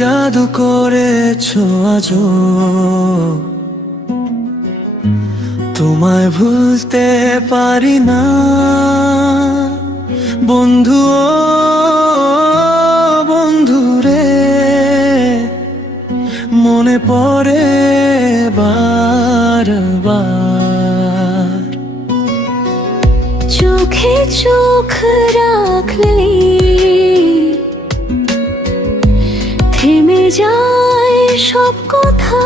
জাদু করেছো আজো, তোমায় ভুলতে পারি না বন্ধু ও বন্ধু রে, মনে পড়ে বারবার। চোখে চোখ রাখলি থেমে যায় সব কথা,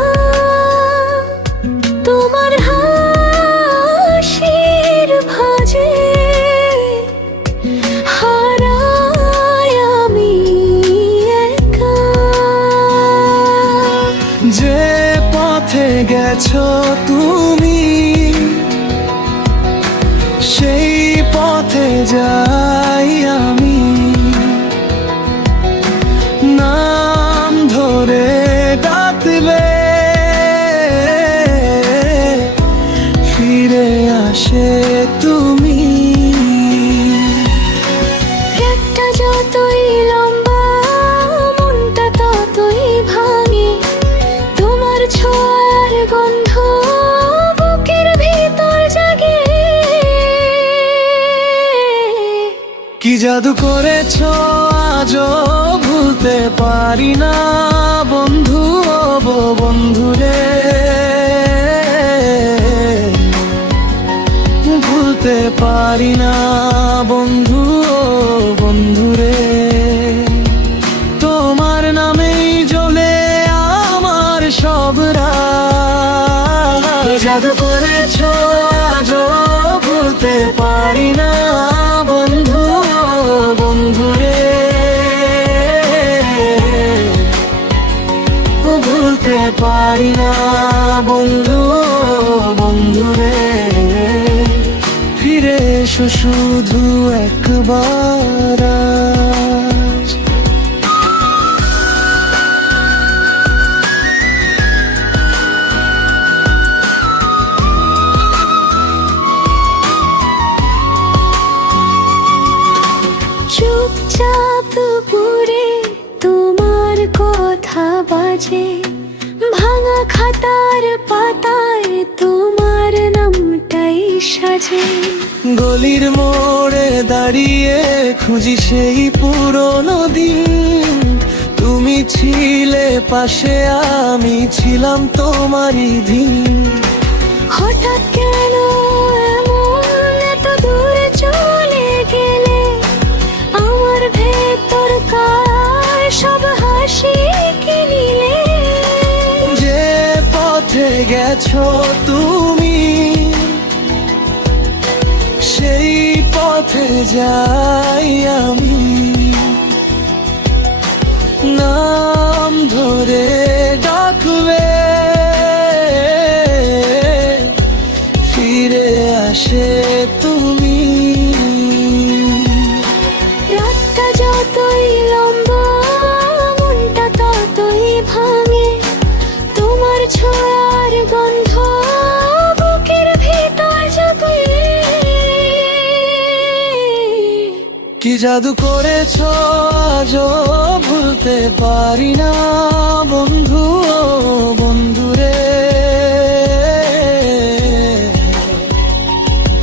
তোমার হাসির ভাঁজে হারাই আমি একা। যে পথে গেছো তুমি সেই পথে যাই আমি, নাম ধরে ডাকবে ফিরে আসে তুমি। একটা যতই লম্বা মনটা ততই ভাঙে, তোমার ছোঁয়ার গন্ধ বুকের ভিতর জাগে। কি জাদু করেছো আজও ভুলতে পারি না বন্ধু ও বন্ধু রে, ভুলতে পারি না বন্ধু ও বন্ধু রে। তোমার নামেই জ্বলে আমার সব রাত। জাদু করেছো আজও ভুলতে পারি না বন্ধু ও বন্ধু রে, ভুলতে পারি না বন্ধু ও বন্ধু রে। ফিরে এসো শুধু একবার আজ। চুপচাপ দুপুরে তোমার কথা বাজে, ভাঙা খাতার পাতায় তোমার নামটাই সাজে। গলির মোড়ে দাঁড়িয়ে খুঁজি সেই পুরনো দিন, তুমি ছিলে পাশে আমি ছিলাম তোমারই ধীর। হঠাৎ কেন এমন এত দূরে চলে গেলে, আমার ভেতর কার সব হাসি কিনিলে। যে পথে গেছো তুমি সেই পথে যাই আমি, নাম ধরে ডাকবে ফিরে আসে তুমি। রাতটা যতই লম্বা মনটা ততই ভাঙে, তোমার ছোঁয়ার গন্ধ বুকের ভিতর জাগে। কি জাদু করেছো আজও ভুলতে পারি না বন্ধু ও বন্ধু রে,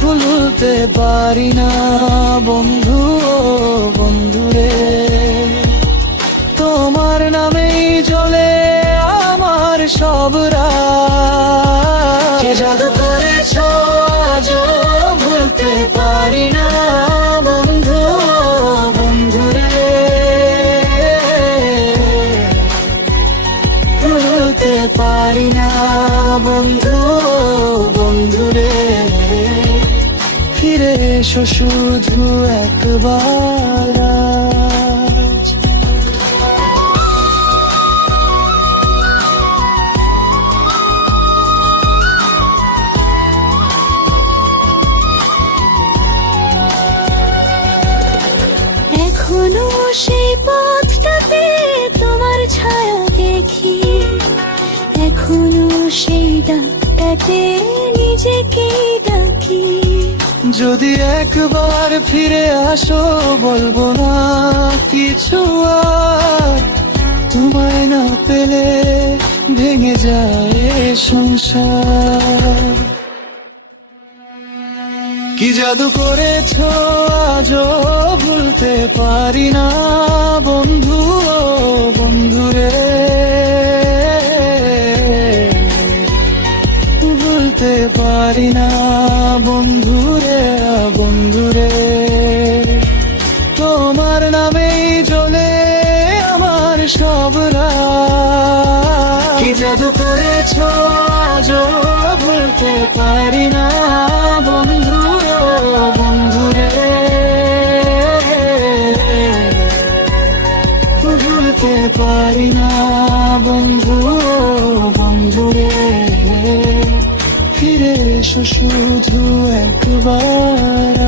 ভুলতে পারি না বন্ধু ও বন্ধু রে। তোমার নামেই জ্বলে আমার সব রাত। কি জাদু করেছো আজও ভুলতে পারি না বন্ধু ও বন্ধু রে, ভুলতে পারি না বন্ধু ও বন্ধু রে। ফিরে এসো শুধু একবার আজ। এখনো সেই পথটাতে তোমার ছায়া দেখি, এখনো সেই ডাকটাতে নিজেকে ডাকি। যদি একবার ফিরে আসো বলবো না কিছু আর, তোমায় না পেলে ভেঙে যায় এ সংসার। কি জাদু করেছো আজও ভুলতে পারি না বন্ধু ও বন্ধুরে, ভুলতে পারি না বন্ধুরে বন্ধুরে। তোমার নামেই জ্বলে আমার সব রাত। কি জাদু করেছো আজও ভুলতে পারি না বন্ধু ও বন্ধুরে, ভুলতে পারি না বন্ধু ও বন্ধুরে। ফিরে এসো শুধু একবার।